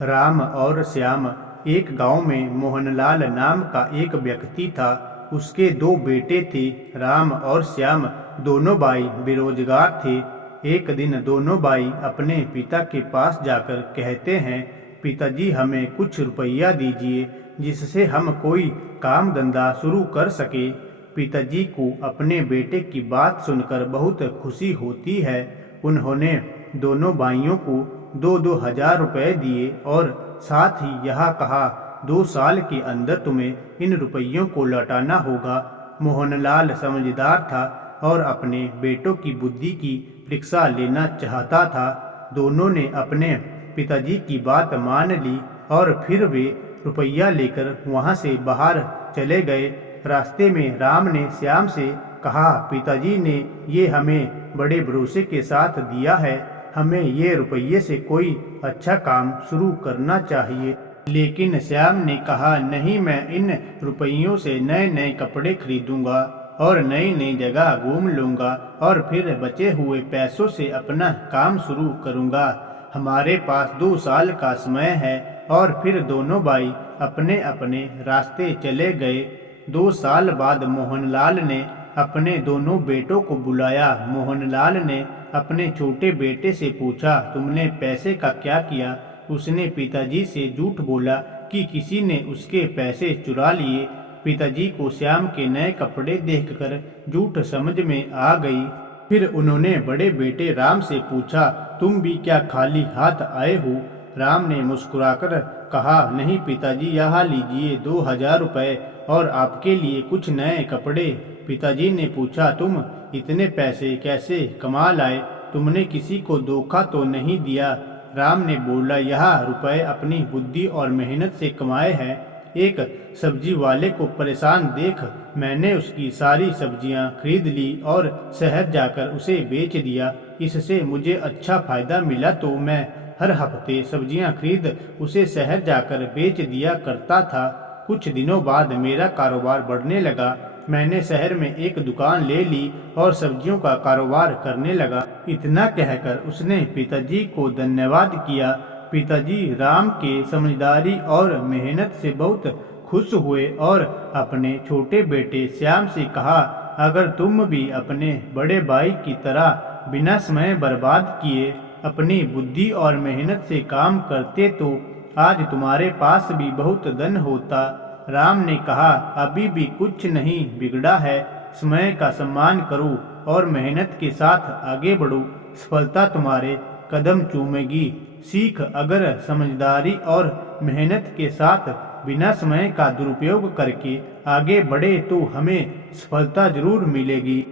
राम और श्याम। एक गांव में मोहनलाल नाम का एक व्यक्ति था। उसके दो बेटे थे। राम और श्याम दोनों भाई बेरोजगार थे। एक दिन दोनों भाई अपने पिता के पास जाकर कहते हैं, पिताजी हमें कुछ रुपया दीजिए जिससे हम कोई काम धंधा शुरू कर सके। पिताजी को अपने बेटे की बात सुनकर बहुत खुशी होती है। उन्होंने दोनों भाइयों को 2-2 हजार रुपए दिए और साथ ही यह कहा, 2 साल के अंदर तुम्हें इन रुपयों को लौटाना होगा। मोहनलाल समझदार था और अपने बेटों की बुद्धि की परीक्षा लेना चाहता था। दोनों ने अपने पिताजी की बात मान ली और फिर वे रुपया लेकर वहां से बाहर चले गए। रास्ते में राम ने श्याम से कहा, पिताजी ने ये हमें बड़े भरोसे के साथ दिया है। हमें ये रुपये से कोई अच्छा काम शुरू करना चाहिए। लेकिन श्याम ने कहा, नहीं, मैं इन रुपयों से नए नए कपड़े खरीदूंगा और नई नई जगह घूम लूंगा और फिर बचे हुए पैसों से अपना काम शुरू करूंगा। हमारे पास 2 साल का समय है। और फिर दोनों भाई अपने अपने रास्ते चले गए। 2 साल बाद मोहनलाल ने अपने दोनों बेटों को बुलाया। मोहनलाल ने अपने छोटे बेटे से पूछा, तुमने पैसे का क्या किया? उसने पिताजी से झूठ बोला कि किसी ने उसके पैसे चुरा लिए। पिताजी को श्याम के नए कपड़े देखकर झूठ समझ में आ गई। फिर उन्होंने बड़े बेटे राम से पूछा, तुम भी क्या खाली हाथ आए हो? राम ने मुस्कुराकर कहा, नहीं पिताजी, यह लीजिए 2 हजार रुपए और आपके लिए कुछ नए कपड़े। पिताजी ने पूछा, तुम इतने पैसे कैसे कमा लाए? तुमने किसी को धोखा तो नहीं दिया? राम ने बोला, यह रुपए अपनी बुद्धि और मेहनत से कमाए हैं। एक सब्जी वाले को परेशान देख मैंने उसकी सारी सब्जियां खरीद ली और शहर जाकर उसे बेच दिया। इससे मुझे अच्छा फायदा मिला तो मैं हर हफ्ते सब्जियां खरीद उसे शहर जाकर बेच दिया करता था। कुछ दिनों बाद मेरा कारोबार बढ़ने लगा। मैंने शहर में एक दुकान ले ली और सब्जियों का कारोबार करने लगा। इतना कहकर उसने पिताजी को धन्यवाद किया। पिताजी राम के समझदारी और मेहनत से बहुत खुश हुए और अपने छोटे बेटे श्याम से कहा, अगर तुम भी अपने बड़े भाई की तरह बिना समय बर्बाद किए अपनी बुद्धि और मेहनत से काम करते तो आज तुम्हारे पास भी बहुत धन होता। राम ने कहा, अभी भी कुछ नहीं बिगड़ा है। समय का सम्मान करो और मेहनत के साथ आगे बढ़ो। सफलता तुम्हारे कदम चूमेगी। सीख, अगर समझदारी और मेहनत के साथ बिना समय का दुरुपयोग करके आगे बढ़े तो हमें सफलता जरूर मिलेगी।